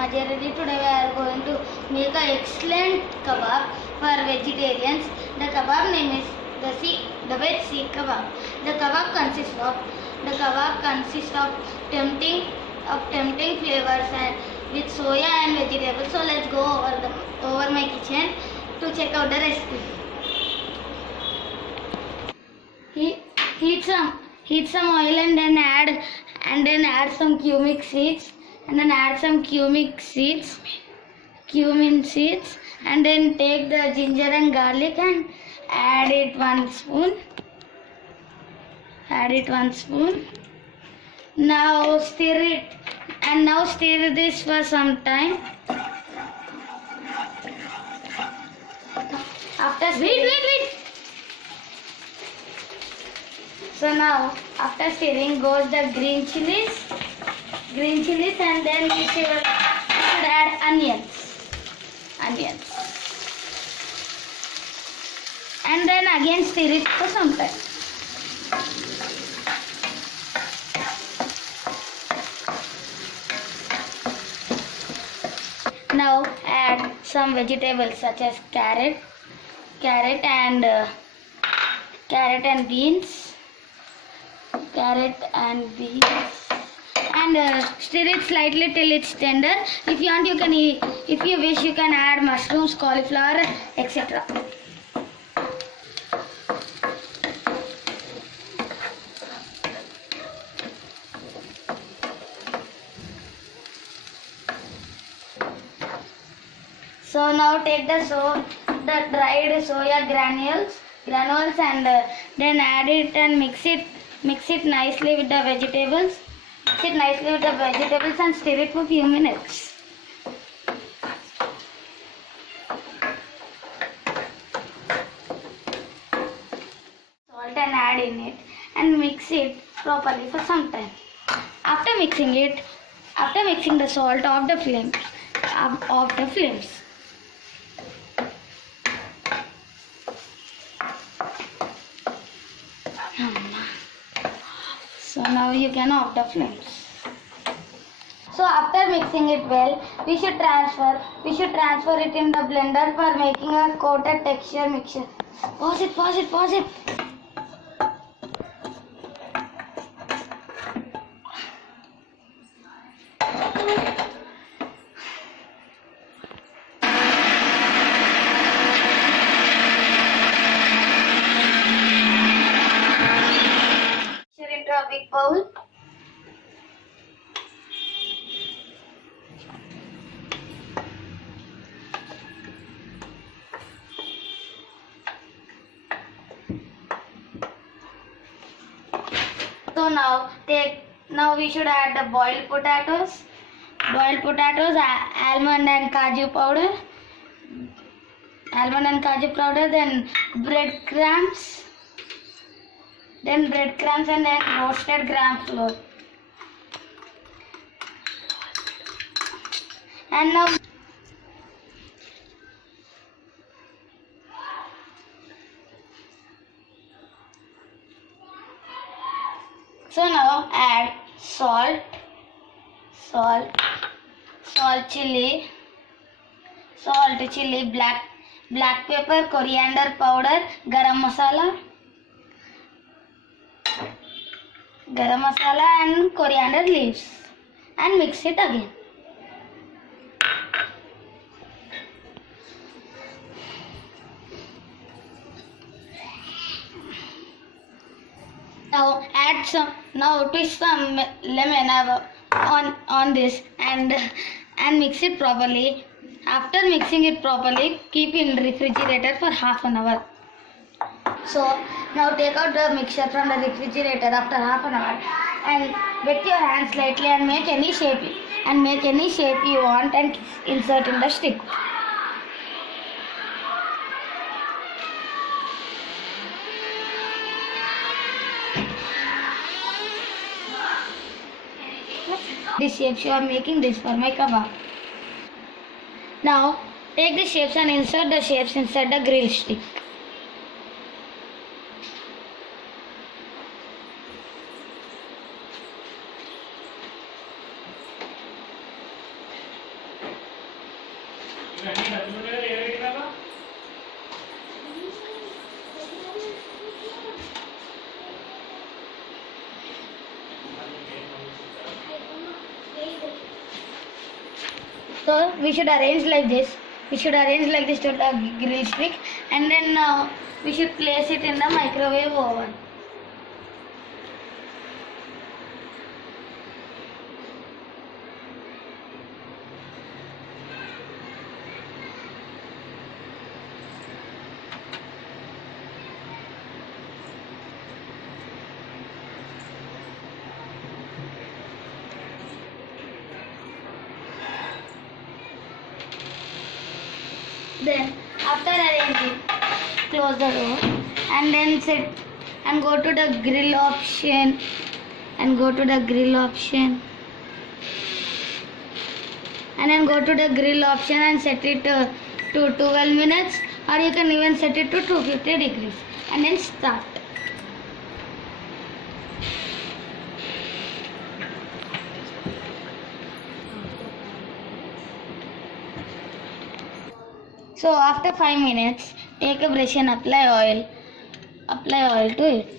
AjaayReddy. Today we are going to make an excellent kebab for vegetarians. The kebab name is the veg seekh kebab. The kebab consists of tempting flavors and with soya and vegetables. So let's go over my kitchen to check out the recipe. Heat some oil and then add some cumin seeds and then take the ginger and garlic and add it 1 spoon. Now stir it and now stir this for some time. Wait. So now after stirring goes the green chilies and then we should add onions and then again stir it for some time. Now add some vegetables such as carrot and beans and stir it slightly till it's tender. If you wish you can add mushrooms, cauliflower, etc. So now take the dried soya granules and then add it and mix it nicely with the vegetables. And stir it for a few minutes. Salt and add in it and mix it properly for some time. After mixing the salt off the flames. So now you can off the flames. So after mixing it well, we should transfer it in the blender for making a coated texture mixture. Pause it. Into a big bowl. So now we should add the boiled potatoes, almond and kaju powder, then breadcrumbs and then roasted gram flour. And now add salt, chili, black pepper, coriander powder, garam masala and coriander leaves and mix it again. Now twist some lemon on this and mix it properly. After mixing it properly, keep in refrigerator for half an hour. So now take out the mixture from the refrigerator after half an hour and wet your hands slightly and make any shape you want and insert in the stick. This shapes you are making this for my kebab. Now take the shapes and insert the shapes inside the grill stick. So we should arrange like this. We should arrange like this to the grill stick, and then we should place it in the microwave oven. Then after arranging, close the door and then set and go to the grill option and then go to the grill option and set it to 12 minutes, or you can even set it to 250 degrees and then start. So after 5 minutes, take a brush and apply oil to it.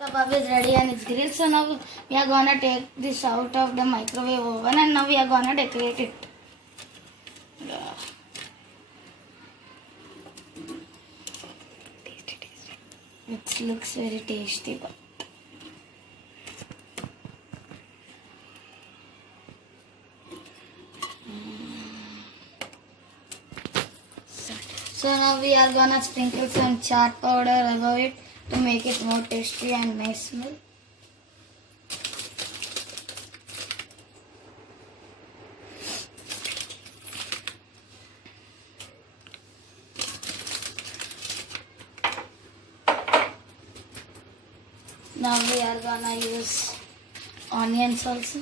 Kebab is ready and it's grilled. So now we are gonna take this out of the microwave oven and now we are gonna decorate it. It looks very tasty. So now we are gonna sprinkle some chaat powder above it to make it more tasty and nice smell. Now we are gonna use onions also.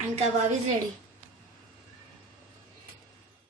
And kebab is ready.